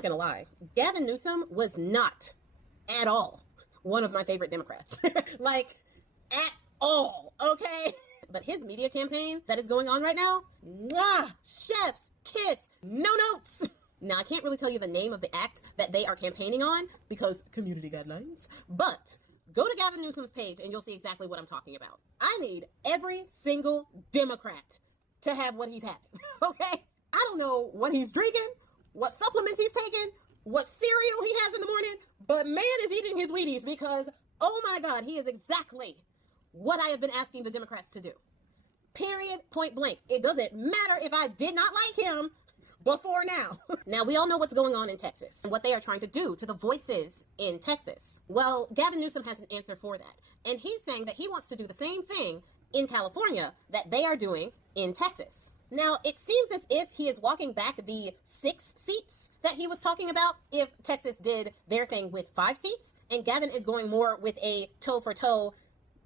not going to lie. Gavin Newsom was not at all one of my favorite Democrats. Like, at all, okay? But his media campaign that is going on right now, mwah, chef's kiss, no notes. Now, I can't really tell you the name of the act that they are campaigning on because community guidelines, but go to Gavin Newsom's page and you'll see exactly what I'm talking about. I need every single Democrat to have what he's having, okay? I don't know what he's drinking, what supplements he's taking, what cereal he has in the morning, but man is eating his Wheaties because, oh my God, he is exactly what I have been asking the Democrats to do. Period, point blank. It doesn't matter if I did not like him before now. Now, we all know what's going on in Texas and what they are trying to do to the voices in Texas. Well, Gavin Newsom has an answer for that. And he's saying that he wants to do the same thing in California that they are doing in Texas. Now, it seems as if he is walking back the 6 seats that he was talking about if Texas did their thing with 5 seats. And Gavin is going more with a toe for toe,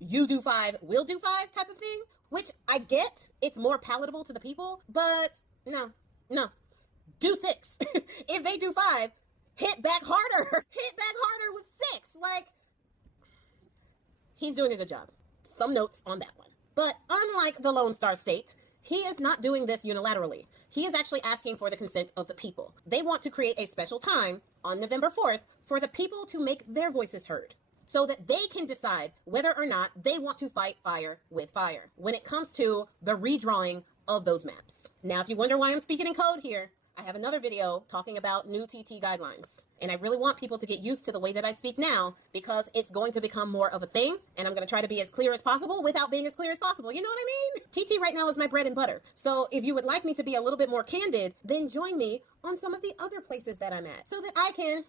you do 5, we'll do 5 type of thing, which I get. It's more palatable to the people, but no. Do 6. If they do 5, hit back harder. Hit back harder with 6. Like, he's doing a good job. Some notes on that one. But unlike the Lone Star State, he is not doing this unilaterally. He is actually asking for the consent of the people. They want to create a special time on November 4th for the people to make their voices heard so that they can decide whether or not they want to fight fire with fire when it comes to the redrawing of those maps. Now, if you wonder why I'm speaking in code here, I have another video talking about new TT guidelines. And I really want people to get used to the way that I speak now because it's going to become more of a thing. And I'm going to try to be as clear as possible without being as clear as possible. You know what I mean? TT right now is my bread and butter. So if you would like me to be a little bit more candid, then join me on some of the other places that I'm at so that I can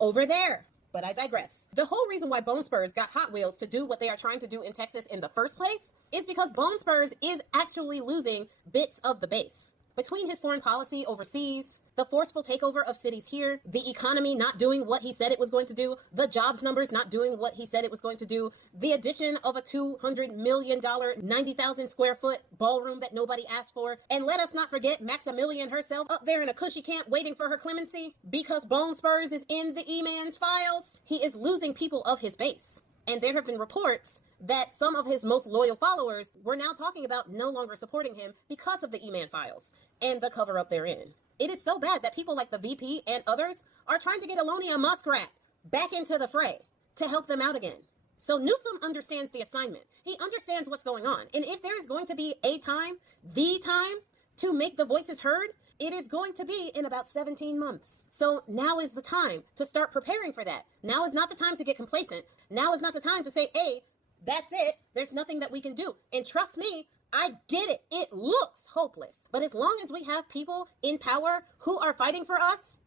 over there. But I digress. The whole reason why Bone Spurs got Hot Wheels to do what they are trying to do in Texas in the first place is because Bone Spurs is actually losing bits of the base. Between his foreign policy overseas, the forceful takeover of cities here, the economy not doing what he said it was going to do, the jobs numbers not doing what he said it was going to do, the addition of a $200 million, 90,000 square foot ballroom that nobody asked for, and let us not forget Maximilian herself up there in a cushy camp waiting for her clemency because Bone Spurs is in the E-Man's files. He is losing people of his base. And there have been reports that some of his most loyal followers were now talking about no longer supporting him because of the E-Man files and the cover-up therein. It is so bad that people like the VP and others are trying to get Alonia Muskrat back into the fray to help them out again. So Newsom understands the assignment. He understands what's going on. And if there is going to be a time, the time to make the voices heard, it is going to be in about 17 months. So now is the time to start preparing for that. Now is not the time to get complacent. Now is not the time to say, hey, that's it. There's nothing that we can do. And trust me, I get it. It looks hopeless. But as long as we have people in power who are fighting for us,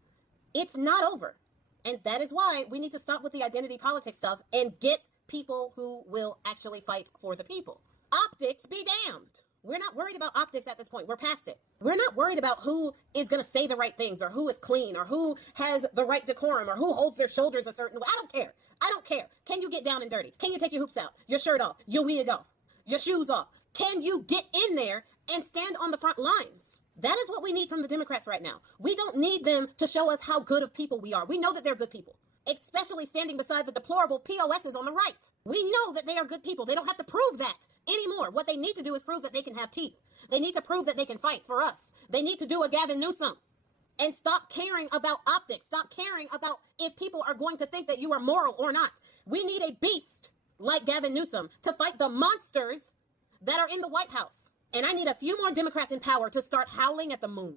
it's not over. And that is why we need to stop with the identity politics stuff and get people who will actually fight for the people. Optics be damned. We're not worried about optics at this point. We're past it. We're not worried about who is going to say the right things or who is clean or who has the right decorum or who holds their shoulders a certain way. I don't care. I don't care. Can you get down and dirty? Can you take your hoops out, your shirt off, your wig off, your shoes off? Can you get in there and stand on the front lines? That is what we need from the Democrats right now. We don't need them to show us how good of people we are. We know that they're good people, especially standing beside the deplorable POSs on the right. We know that they are good people. They don't have to prove that anymore. What they need to do is prove that they can have teeth. They need to prove that they can fight for us. They need to do a Gavin Newsom and stop caring about optics. Stop caring about if people are going to think that you are moral or not. We need a beast like Gavin Newsom to fight the monsters that are in the White House. And I need a few more Democrats in power to start howling at the moon.